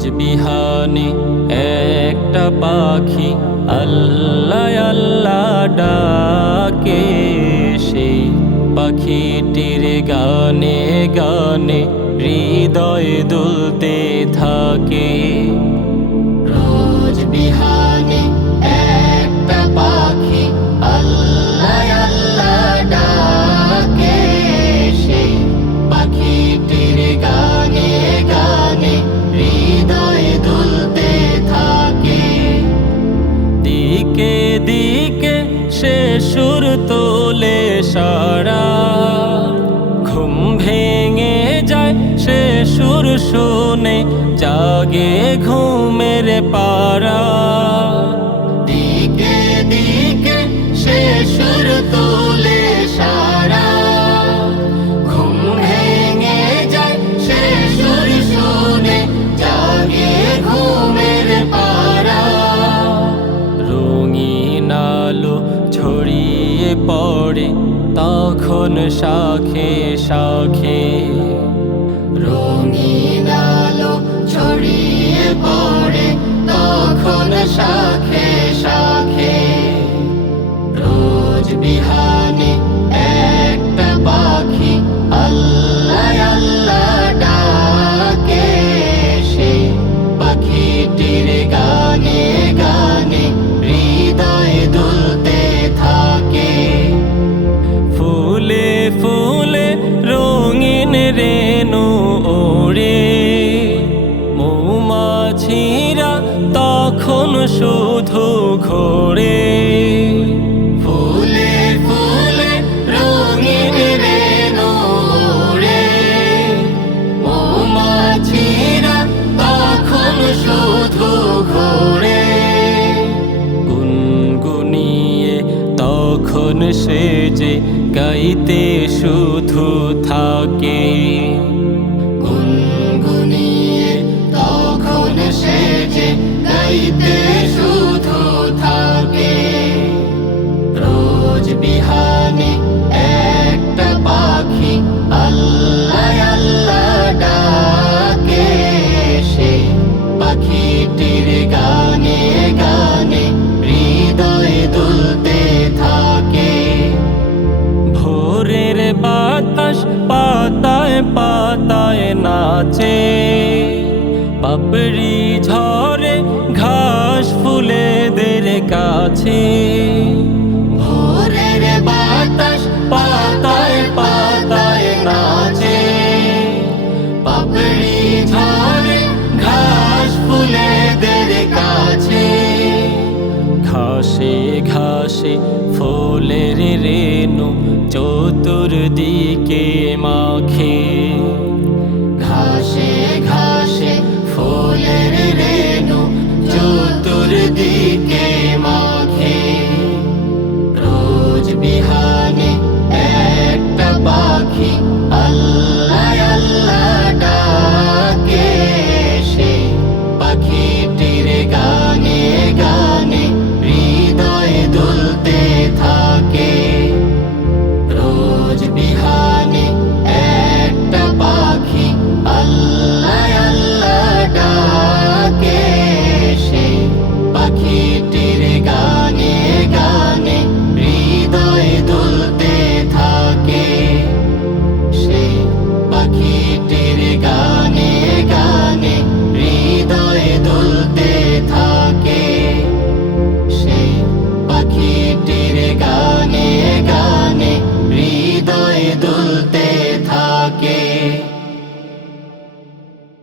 রোজ বিহানে একটা পাখি আল্লাহ আল্লাহ ডাকে, সেই পাখিটির গানে গানে হৃদয় দুলতে থাকে। রোজ বিহানে একটা পাখি আল্লাহ আল্লাহ ডাকে, সেই পাখিটির গানে গানে হৃদয় দুলতে থাকে। দিকে দিকে সে সুর তোলে সারা, ঘুম ভেঙে যায় সে সুর শুনে, জাগে ঘুমের পারা। দিকে দিকে সে সুর তোলে সারা, ঘুম ভেঙে যায় সে সুর শুনে, জাগে ঘুমের পারা। রঙিন আলো ছড়িয়ে পড়ে তখন শাখে শাখে, রঙিন আলো ছড়িয়ে পড়ে তখন শাখে শাখে। রোজ বিহানে একটা পাখি আল্লাহ আল্লাহ ডাকে, সেই পাখিটির গানে গানে হৃদয় দুলতে থাকে। ফুলে ফুলে রঙিন রেণু ওড়ে, মৌমাছিরা তখন শুধু ঘোরে। ফুলে ফুলে রঙিন রেণু ওড়ে, মৌমাছিরা তখন শুধু ঘোরে। গুনগুনিয়ে তখন সে যে গাইতে শুধু থাকে, গুনগুনিয়ে তখন সে যে গাইতে শুধু থাকে। রোজ বিহানে একটা পাখি আল্লাহ আল্লাহ ডাকে, সেই পাখিটির গানে গানে হৃদয় দুলতে থাকে। ভোরের বাতাস পাতায় পাতায় নাচে, পাপড়ি ঝরে ঘাস ফুলেদের কাছে। ভোরের বাতাস পাতায় পাতায় নাচে, পাপড়ি ঝরে ঘাস ফুলেদের কাছে। ঘাসে ঘাসে ফুলের রেণু চতুর্দিকে মাখে,